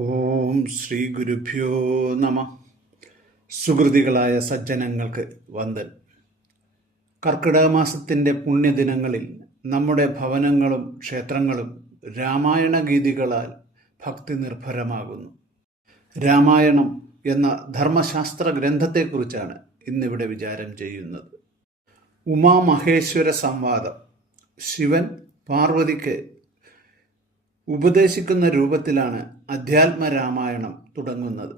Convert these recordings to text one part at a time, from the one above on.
ഓം ശ്രീ ഗുരുഭ്യോ നമ. സുഹൃതികളായ സജ്ജനങ്ങൾക്ക് വന്ദൻ. കർക്കിടക മാസത്തിൻ്റെ പുണ്യദിനങ്ങളിൽ നമ്മുടെ ഭവനങ്ങളും ക്ഷേത്രങ്ങളും രാമായണ ഗീതികളാൽ ഭക്തി നിർഭരമാകുന്നു. രാമായണം എന്ന ധർമ്മശാസ്ത്ര ഗ്രന്ഥത്തെക്കുറിച്ചാണ് ഇന്നിവിടെ വിചാരം ചെയ്യുന്നത്. ഉമാമഹേശ്വര സംവാദം ശിവൻ പാർവതിക്ക് ഉപദേശിക്കുന്ന രൂപത്തിലാണ് അധ്യാത്മരാമായണം തുടങ്ങുന്നത്.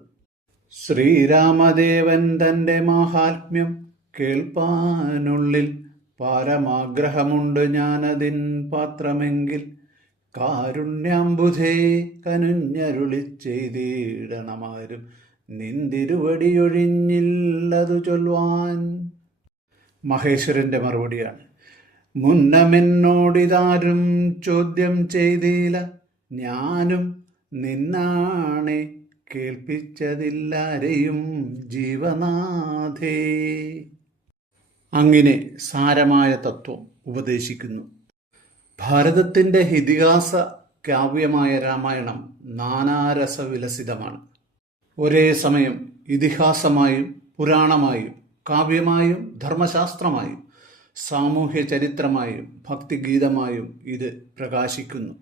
ശ്രീരാമദേവൻ തൻ്റെ മാഹാത്മ്യം കേൾപ്പാനുള്ളിൽ പാരമാഗ്രഹമുണ്ട് ഞാനതിൻ പാത്രമെങ്കിൽ കാരുണ്യാംബുധേ കനുഞ്ഞരുളി ചെയ്തിടണമാരും നിന്തിരുവടിയൊഴിഞ്ഞില്ലതു ചൊല്ലുവാൻ. മഹേശ്വരന്റെ മറുപടിയാണ്: മുന്നമെന്നോടിതാരും ചോദ്യം ചെയ്തില്ല, ഞാനും നിന്നാണെ കേൾപ്പിച്ചതില്ലാരെയും ജീവനാഥേ. അങ്ങനെ സാരമായ തത്വം ഉപദേശിക്കുന്നു. ഭാരതത്തിൻ്റെ ഇതിഹാസ കാവ്യമായ രാമായണം നാനാരസവിലസിതമാണ്. ഒരേ സമയം ഇതിഹാസമായും പുരാണമായും കാവ്യമായും ധർമ്മശാസ്ത്രമായും സാമൂഹ്യ ചരിത്രമായും ഭക്തിഗീതമായും ഇത് പ്രകാശിക്കുന്നു.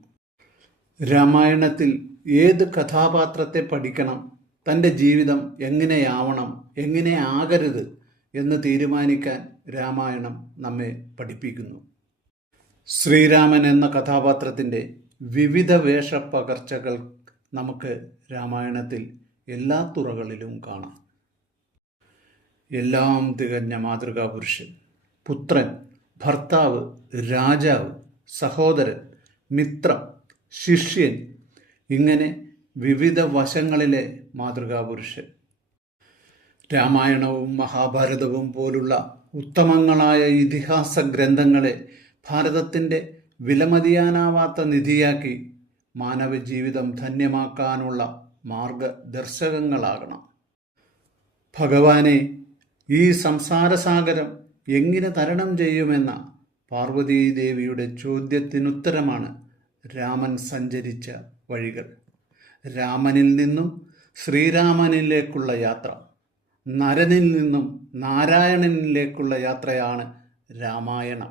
രാമായണത്തിൽ ഏത് കഥാപാത്രത്തെ പഠിക്കണം, തൻ്റെ ജീവിതം എങ്ങനെയാവണം, എങ്ങനെ ആകരുത് എന്ന് തീരുമാനിക്കാൻ രാമായണം നമ്മെ പഠിപ്പിക്കുന്നു. ശ്രീരാമൻ എന്ന കഥാപാത്രത്തിൻ്റെ വിവിധ വേഷപ്പകർച്ചകൾ നമുക്ക് രാമായണത്തിൽ എല്ലാ തുറകളിലും കാണാം. എല്ലാം തികഞ്ഞ മാതൃകാപുരുഷൻ, പുത്രൻ, ഭർത്താവ്, രാജാവ്, സഹോദരൻ, മിത്രം, ശിഷ്യൻ, ഇങ്ങനെ വിവിധ വശങ്ങളിലെ മാതൃകാപുരുഷൻ. രാമായണവും മഹാഭാരതവും പോലുള്ള ഉത്തമങ്ങളായ ഇതിഹാസ ഗ്രന്ഥങ്ങളെ ഭാരതത്തിൻ്റെ വിലമതിയാനാവാത്ത നിധിയാക്കി മാനവ ജീവിതം ധന്യമാക്കാനുള്ള മാർഗദർശകങ്ങളാകണം. ഭഗവാനെ, ഈ സംസാരസാഗരം എങ്ങനെ തരണം ചെയ്യുമെന്ന പാർവതീദേവിയുടെ ചോദ്യത്തിനുത്തരമാണ് രാമൻ സഞ്ചരിച്ച വഴികൾ. രാമനിൽ നിന്നും ശ്രീരാമനിലേക്കുള്ള യാത്ര, നരനിൽ നിന്നും നാരായണനിലേക്കുള്ള യാത്രയാണ് രാമായണം.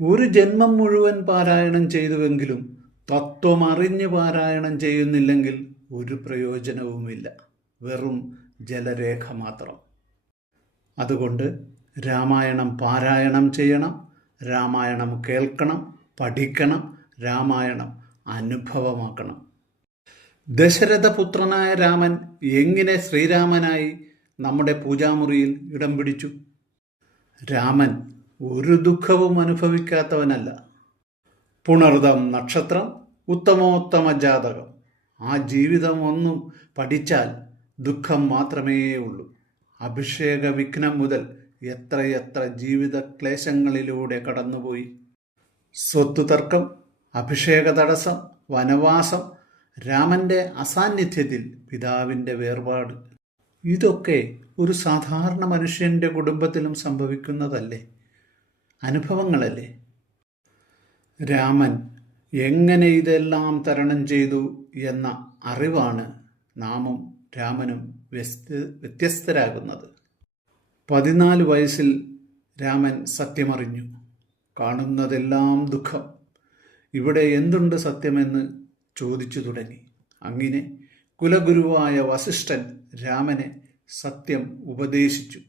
ഒരു ജന്മം മുഴുവൻ പാരായണം ചെയ്തുവെങ്കിലും തത്വം അറിഞ്ഞ് പാരായണം ചെയ്യുന്നില്ലെങ്കിൽ ഒരു പ്രയോജനവുമില്ല, വെറും ജലരേഖ മാത്രം. അതുകൊണ്ട് രാമായണം പാരായണം ചെയ്യണം, രാമായണം കേൾക്കണം, പഠിക്കണം, രാമായണം അനുഭവമാക്കണം. ദശരഥപുത്രനായ രാമൻ എങ്ങനെ ശ്രീരാമനായി നമ്മുടെ പൂജാമുറിയിൽ ഇടം പിടിച്ചു? രാമൻ ഒരു ദുഃഖവും അനുഭവിക്കാത്തവനല്ല. പുണർദം നക്ഷത്രം, ഉത്തമോത്തമ ജാതകം, ആ ജീവിതം ഒന്നും പഠിച്ചാൽ ദുഃഖം മാത്രമേ ഉള്ളൂ. അഭിഷേക വിഘ്നം മുതൽ എത്രയെത്ര ജീവിത ക്ലേശങ്ങളിലൂടെ കടന്നുപോയി. സ്വത്ത് തർക്കം, അഭിഷേക തടസ്സം, വനവാസം, രാമൻ്റെ അസാന്നിധ്യത്തിൽ പിതാവിൻ്റെ വേർപാട്, ഇതൊക്കെ ഒരു സാധാരണ മനുഷ്യൻ്റെ കുടുംബത്തിലും സംഭവിക്കുന്നതല്ലേ? അനുഭവങ്ങളല്ലേ? രാമൻ എങ്ങനെ ഇതെല്ലാം തരണം ചെയ്തു എന്ന അറിവാണ് നാമും രാമനും വ്യത്യസ്തരാകുന്നത്. 14 വയസ്സിൽ രാമൻ സത്യമറിഞ്ഞു. കാണുന്നതെല്ലാം ദുഃഖം, ഇവിടെ എന്തുണ്ട് സത്യമെന്ന് ചോദിച്ചു തുടങ്ങി. അങ്ങനെ കുലഗുരുവായ വസിഷ്ഠൻ രാമനെ സത്യം ഉപദേശിച്ചു.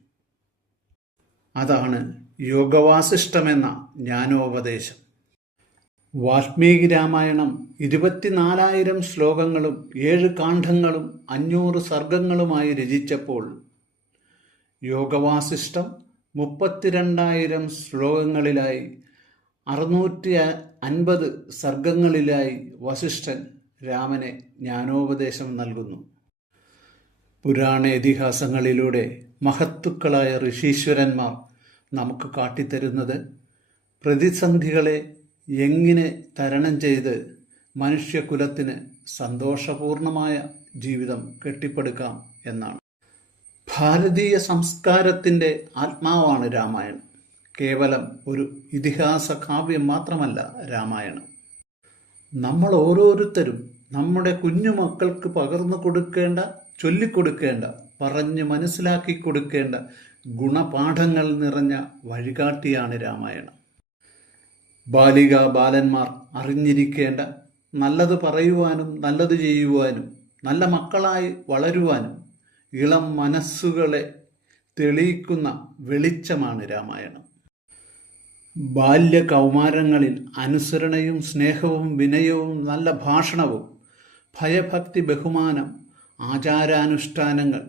അതാണ് യോഗവാസിഷ്ഠമെന്ന ജ്ഞാനോപദേശം. വാൽമീകി രാമായണം 24,000 ശ്ലോകങ്ങളും 7 കാണ്ഡങ്ങളും 500 സർഗങ്ങളുമായി രചിച്ചപ്പോൾ യോഗവാസിഷ്ഠം 32,000 ശ്ലോകങ്ങളിലായി 650 സർഗങ്ങളിലായി വസിഷ്ഠൻ രാമനെ ജ്ഞാനോപദേശം നൽകുന്നു. പുരാണ ഇതിഹാസങ്ങളിലൂടെ മഹത്തുക്കളായ ഋഷീശ്വരന്മാർ നമുക്ക് കാട്ടിത്തരുന്നത് പ്രതിസന്ധികളെ എങ്ങനെ തരണം ചെയ്ത് മനുഷ്യകുലത്തിന് സന്തോഷപൂർണമായ ജീവിതം കെട്ടിപ്പടുക്കാം എന്നാണ്. ഭാരതീയ സംസ്കാരത്തിൻ്റെ ആത്മാവാണ് രാമായണം. കേവലം ഒരു ഇതിഹാസ കാവ്യം മാത്രമല്ല രാമായണം. നമ്മൾ ഓരോരുത്തരും നമ്മുടെ കുഞ്ഞുമക്കൾക്ക് പകർന്നു കൊടുക്കേണ്ട, ചൊല്ലിക്കൊടുക്കേണ്ട, പറഞ്ഞ് മനസ്സിലാക്കി കൊടുക്കേണ്ട ഗുണപാഠങ്ങൾ നിറഞ്ഞ വഴികാട്ടിയാണ് രാമായണം. ബാലികാ ബാലന്മാർ അറിഞ്ഞിരിക്കേണ്ട, നല്ലത് പറയുവാനും നല്ലത് ചെയ്യുവാനും നല്ല മക്കളായി വളരുവാനും ഇളം മനസ്സുകളെ തെളിയിക്കുന്ന വെളിച്ചമാണ് രാമായണം. ബാല്യകൗമാരങ്ങളിൽ അനുസരണയും സ്നേഹവും വിനയവും നല്ല ഭാഷണവും ഭയഭക്തി ബഹുമാനം ആചാരാനുഷ്ഠാനങ്ങൾ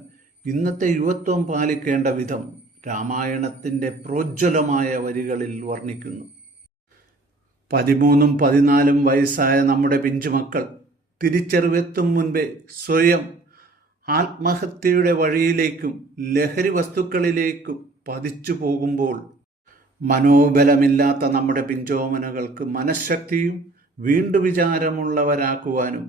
ഇന്നത്തെ യുവത്വം പാലിക്കേണ്ട വിധം രാമായണത്തിൻ്റെ പ്രോജ്വലമായ വരികളിൽ വർണ്ണിക്കുന്നു. 13 14 വയസ്സായ നമ്മുടെ പിഞ്ചുമക്കൾ തിരിച്ചറിവെത്തും മുൻപേ സ്വയം ആത്മഹത്യയുടെ വഴിയിലേക്കും ലഹരി വസ്തുക്കളിലേക്കും പതിച്ചു പോകുമ്പോൾ മനോബലമില്ലാത്ത നമ്മുടെ പിഞ്ചോമനകൾക്ക് മനഃശക്തിയും വീണ്ടു വിചാരമുള്ളവരാക്കുവാനും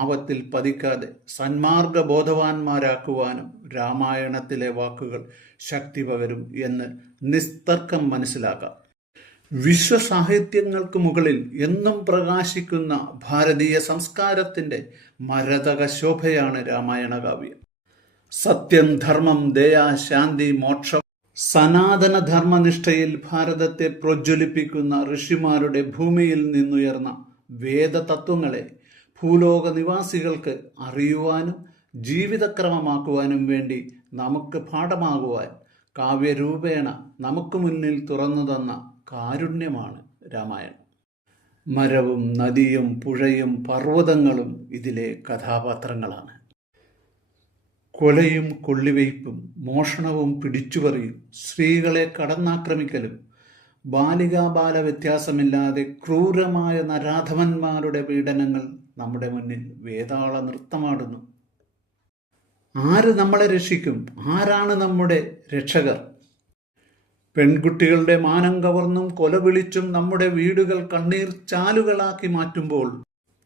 ആപത്തിൽ പതിക്കാതെ സന്മാർഗബോധവാന്മാരാക്കുവാനും രാമായണത്തിലെ വാക്കുകൾ ശക്തി പകരും എന്ന് നിസ്തർക്കം മനസ്സിലാക്കാം. വിശ്വസാഹിത്യങ്ങൾക്ക് മുകളിൽ എന്നും പ്രകാശിക്കുന്ന ഭാരതീയ സംസ്കാരത്തിൻ്റെ മരതക ശോഭയാണ് രാമായണ കാവ്യം. സത്യം, ധർമ്മം, ദയ, ശാന്തി, മോക്ഷം, സനാതന ധർമ്മനിഷ്ഠയിൽ ഭാരതത്തെ പ്രജ്വലിപ്പിക്കുന്ന ഋഷിമാരുടെ ഭൂമിയിൽ നിന്നുയർന്ന വേദതത്വങ്ങളെ ഭൂലോക നിവാസികൾക്ക് അറിയുവാനും ജീവിതക്രമമാക്കുവാനും വേണ്ടി നമുക്ക് പാഠമാകുവാൻ കാവ്യരൂപേണ നമുക്ക് മുന്നിൽ തുറന്നു തന്ന കാരുണ്യമാണ് രാമായണം. മരവും നദിയും പുഴയും പർവ്വതങ്ങളും ഇതിലെ കഥാപാത്രങ്ങളാണ്. കൊലയും കൊള്ളിവയ്പും മോഷണവും പിടിച്ചുപറിയും സ്ത്രീകളെ കടന്നാക്രമിക്കലും ബാലികാബാല വ്യത്യാസമില്ലാതെ ക്രൂരമായ നരാധമന്മാരുടെ പീഡനങ്ങൾ നമ്മുടെ മുന്നിൽ വേതാള നൃത്തമാടുന്നു. ആര് നമ്മളെ രക്ഷിക്കും? ആരാണ് നമ്മുടെ രക്ഷകർ? പെൺകുട്ടികളുടെ മാനം കവർന്നും കൊലവിളിച്ചും നമ്മുടെ വീടുകൾ കണ്ണീർ ചാലുകളാക്കി മാറ്റുമ്പോൾ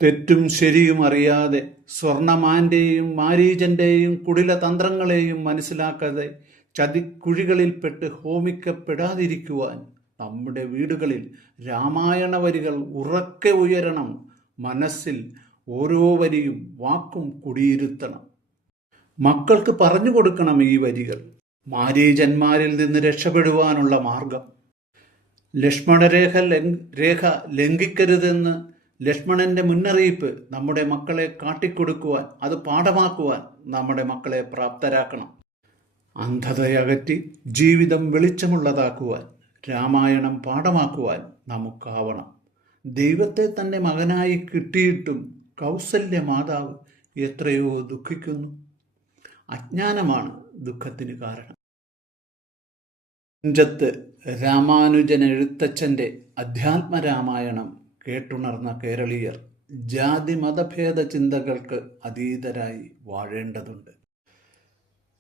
തെറ്റും ശരിയും അറിയാതെ സ്വർണമാൻ്റെയും മാരീചൻ്റെയും കുടിലതന്ത്രങ്ങളെയും മനസ്സിലാക്കാതെ ചതിക്കുഴികളിൽപ്പെട്ട് ഹോമിക്കപ്പെടാതിരിക്കുവാൻ നമ്മുടെ വീടുകളിൽ രാമായണ വരികൾ ഉറക്കെ ഉയരണം. മനസ്സിൽ ഓരോ വരിയും വാക്കും കുടിയിരുത്തണം. മക്കൾക്ക് പറഞ്ഞു കൊടുക്കണം ഈ വരികൾ. മാരീചന്മാരിൽ നിന്ന് രക്ഷപ്പെടുവാനുള്ള മാർഗം. ലക്ഷ്മണരേഖ ലംഘിക്കരുതെന്ന് ലക്ഷ്മണന്റെ മുന്നറിയിപ്പ് നമ്മുടെ മക്കളെ കാട്ടിക്കൊടുക്കുവാൻ, അത് പാഠമാക്കുവാൻ നമ്മുടെ മക്കളെ പ്രാപ്തരാക്കണം. അന്ധതയകറ്റി ജീവിതം വെളിച്ചമുള്ളതാക്കുവാൻ രാമായണം പാഠമാക്കുവാൻ നമുക്കാവണം. ദൈവത്തെ തന്നെ മകനായി കിട്ടിയിട്ടും കൗസല്യ മാതാവ് എത്രയോ ദുഃഖിക്കുന്നു. അജ്ഞാനമാണ് ദുഃഖത്തിന് കാരണം. തുഞ്ചത്ത് രാമാനുജൻ എഴുത്തച്ഛൻ്റെ അധ്യാത്മരാമായണം കേട്ടുണർന്ന കേരളീയർ ജാതി മതഭേദ ചിന്തകൾക്ക് അതീതരായി വാഴേണ്ടതുണ്ട്.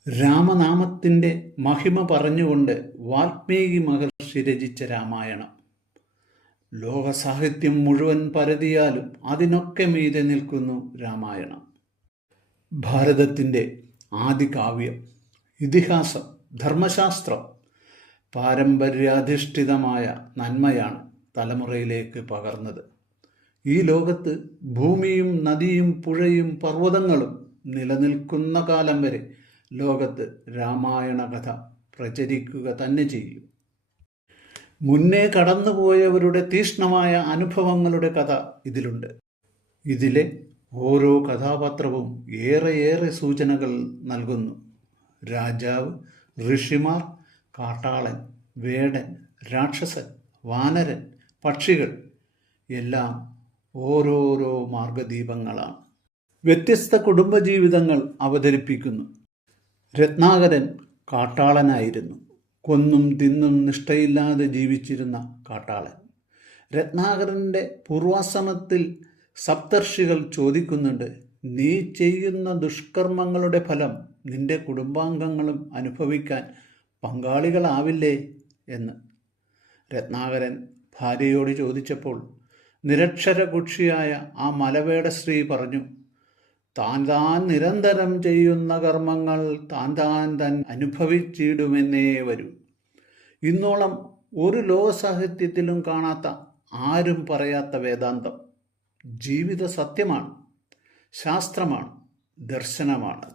രാമനാമത്തിൻ്റെ മഹിമ പറഞ്ഞുകൊണ്ട് വാൽമീകി മഹർഷി രചിച്ച രാമായണം ലോകസാഹിത്യം മുഴുവൻ പരതിയാലും അതിനൊക്കെ മീതെ നിൽക്കുന്നു രാമായണം. ഭാരതത്തിൻ്റെ ആദികാവ്യം, ഇതിഹാസം, ധർമ്മശാസ്ത്രം, പാരമ്പര്യാധിഷ്ഠിതമായ നന്മയാണ് തലമുറയിലേക്ക് പകർന്നത്. ഈ ലോകത്ത് ഭൂമിയും നദിയും പുഴയും പർവ്വതങ്ങളും നിലനിൽക്കുന്ന കാലം വരെ ലോകത്ത് രാമായണ കഥ പ്രചരിക്കുക തന്നെ ചെയ്യും. മുന്നേ കടന്നുപോയവരുടെ തീക്ഷ്ണമായ അനുഭവങ്ങളുടെ കഥ ഇതിലുണ്ട്. ഇതിലെ ഓരോ കഥാപാത്രവും ഏറെ സൂചനകൾ നൽകുന്നു. രാജാവ്, ഋഷിമാർ, കാട്ടാളൻ, വേടൻ, രാക്ഷസൻ, വാനരൻ, പക്ഷികൾ എല്ലാം ഓരോരോ മാർഗദീപങ്ങളാണ്. വ്യത്യസ്ത കുടുംബജീവിതങ്ങൾ അവതരിപ്പിക്കുന്നു. രത്നാകരൻ കാട്ടാളനായിരുന്നു. കൊന്നും തിന്നും നിഷ്ഠയില്ലാതെ ജീവിച്ചിരുന്ന കാട്ടാളൻ. രത്നാകരൻ്റെ പൂർവാശ്രമത്തിൽ സപ്തർഷികൾ ചോദിക്കുന്നുണ്ട്, നീ ചെയ്യുന്ന ദുഷ്കർമ്മങ്ങളുടെ ഫലം നിന്റെ കുടുംബാംഗങ്ങളും അനുഭവിക്കാൻ പങ്കാളികളാവില്ലേ എന്ന്. രത്നാകരൻ ഭാര്യയോട് ചോദിച്ചപ്പോൾ നിരക്ഷരകുക്ഷിയായ ആ മലവേട സ്ത്രീ പറഞ്ഞു, താൻ നിരന്തരം ചെയ്യുന്ന കർമ്മങ്ങൾ താൻ അനുഭവിച്ചിടുമെന്നേ വരൂ. ഇന്നോളം ഒരു ലോകസാഹിത്യത്തിലും കാണാത്ത, ആരും പറയാത്ത വേദാന്തം. ജീവിത സത്യമാണ്. ശാസ്ത്രമാണ്, ദർശനമാണ്.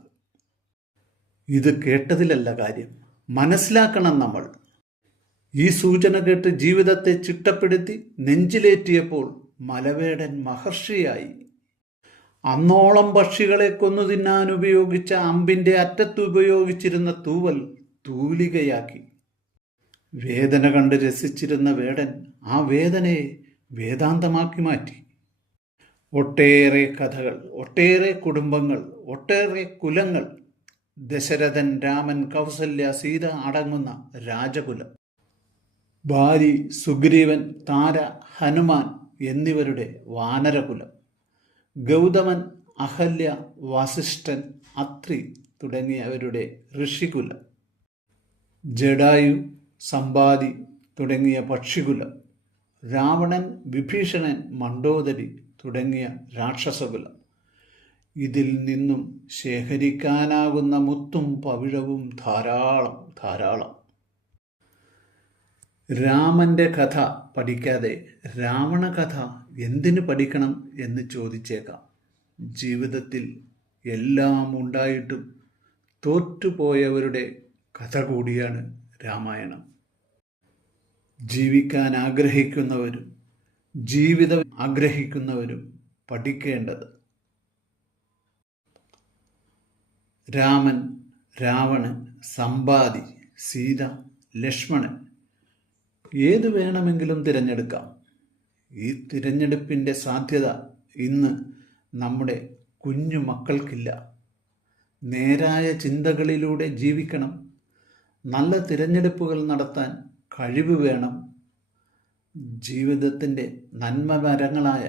ഇത് കേട്ടതിലല്ല കാര്യം, മനസ്സിലാക്കണം നമ്മൾ. ഈ സൂചന കേട്ട് ജീവിതത്തെ ചിട്ടപ്പെടുത്തി നെഞ്ചിലേറ്റിയപ്പോൾ മലവേടൻ മഹർഷിയായി. അന്നോളം പക്ഷികളെ കൊന്നു തിന്നാൻ ഉപയോഗിച്ച അമ്പിന്റെ അറ്റത്ത് ഉപയോഗിച്ചിരുന്ന തൂവൽ തൂലികയാക്കി. വേദന കണ്ട് രസിച്ചിരുന്ന വേടൻ ആ വേദനയെ വേദാന്തമാക്കി മാറ്റി. ഒട്ടേറെ കഥകൾ, ഒട്ടേറെ കുടുംബങ്ങൾ, ഒട്ടേറെ കുലങ്ങൾ, ദശരഥൻ, രാമൻ, കൗസല്യ, സീത അടങ്ങുന്ന രാജകുലം, ബാലി, സുഗ്രീവൻ, താര, ഹനുമാൻ എന്നിവരുടെ വാനരകുലം, ഗൗതമൻ, അഹല്യ, വസിഷ്ഠൻ, അത്രി തുടങ്ങിയവരുടെ ഋഷികുലം, ജഡായു, സമ്പാദി തുടങ്ങിയ പക്ഷികുലം, രാവണൻ, വിഭീഷണൻ, മണ്ഡോദരി തുടങ്ങിയ രാക്ഷസകുലം. ഇതിൽ നിന്നും ശേഖരിക്കാനാകുന്ന മുത്തും പവിഴവും ധാരാളം ധാരാളം. രാമന്റെ കഥ പഠിക്കാതെ രാവണ കഥ എന്തിനു പഠിക്കണം എന്ന് ചോദിച്ചേക്കാം. ജീവിതത്തിൽ എല്ലാം ഉണ്ടായിട്ടും തോറ്റുപോയവരുടെ കഥ കൂടിയാണ് രാമായണം. ജീവിക്കാൻ ആഗ്രഹിക്കുന്നവരും ജീവിതം ആഗ്രഹിക്കുന്നവരും പഠിക്കേണ്ടത്. രാമൻ, രാവണൻ, സമ്പാദി, സീത, ലക്ഷ്മണൻ ഏത് വേണമെങ്കിലും തിരഞ്ഞെടുക്കാം. ഈ തിരഞ്ഞെടുപ്പിൻ്റെ സാധ്യത ഇന്ന് നമ്മുടെ കുഞ്ഞു മക്കൾക്കില്ല. നേരായ ചിന്തകളിലൂടെ ജീവിക്കണം. നല്ല തിരഞ്ഞെടുപ്പുകൾ നടത്താൻ കഴിവ് വേണം. ജീവിതത്തിൻ്റെ നന്മമരങ്ങളായ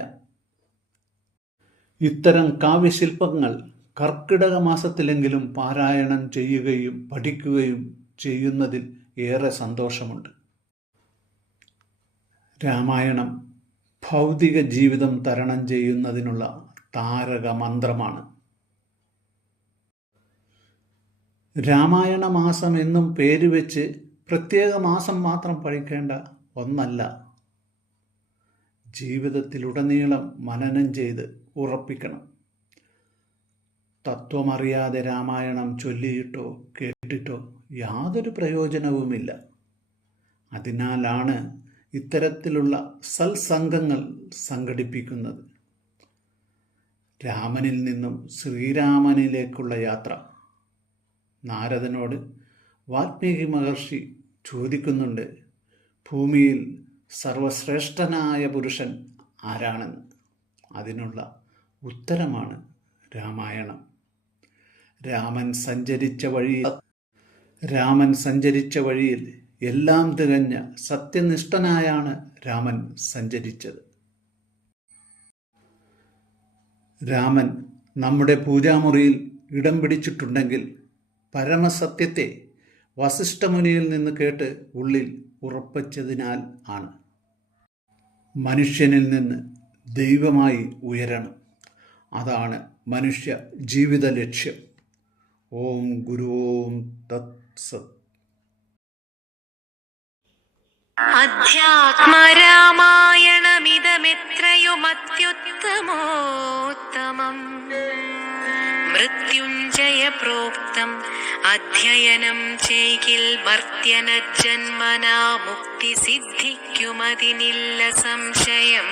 ഇത്തരം കാവ്യശില്പങ്ങൾ കർക്കിടക മാസത്തിലെങ്കിലും പാരായണം ചെയ്യുകയും പഠിക്കുകയും ചെയ്യുന്നതിൽ ഏറെ സന്തോഷമുണ്ട്. രാമായണം ഭൗതിക ജീവിതം തരണം ചെയ്യുന്നതിനുള്ള താരക മന്ത്രമാണ്. രാമായണ മാസം എന്നും പേരുവെച്ച് പ്രത്യേക മാസം മാത്രം പഠിക്കേണ്ട ഒന്നല്ല. ജീവിതത്തിലുടനീളം മനനം ചെയ്ത് ഉറപ്പിക്കണം. തത്വമറിയാതെ രാമായണം ചൊല്ലിയിട്ടോ കേട്ടിട്ടോ യാതൊരു പ്രയോജനവുമില്ല. അതിനാലാണ് ഇത്തരത്തിലുള്ള സത്സംഗങ്ങൾ സംഘടിപ്പിക്കുന്നത്. രാമനിൽ നിന്നും ശ്രീരാമനിലേക്കുള്ള യാത്ര. നാരദനോട് വാൽമീകി മഹർഷി ചോദിക്കുന്നുണ്ട്, ഭൂമിയിൽ സർവശ്രേഷ്ഠനായ പുരുഷൻ ആരാണെന്ന്. അതിനുള്ള ഉത്തരമാണ് രാമായണം. രാമൻ സഞ്ചരിച്ച വഴിയിൽ എല്ലാം തികഞ്ഞ സത്യനിഷ്ഠനായാണ് രാമൻ സഞ്ചരിച്ചത്. രാമൻ നമ്മുടെ പൂജാമുറിയിൽ ഇടം പിടിച്ചിട്ടുണ്ടെങ്കിൽ പരമസത്യത്തെ വസിഷ്ഠമുനിയിൽ നിന്ന് കേട്ട് ഉള്ളിൽ ഉറപ്പിച്ചതിനാൽ ആണ്. മനുഷ്യനിൽ നിന്ന് ദൈവമായി ഉയരണം. അതാണ് മനുഷ്യ ജീവിത ലക്ഷ്യം. ഓം ഗുരു ഓം തത് സത്. അധ്യാത്മരാമായണമിതമെത്രയുമത്യുത്തമോത്തമം മൃത്യുഞ്ജയ പ്രോക്തം അധ്യയനം ചെയ്കിൽ മർത്യന ജന്മനാ മുക്തി സിദ്ധിക്കുമതിനില്ല സംശയം.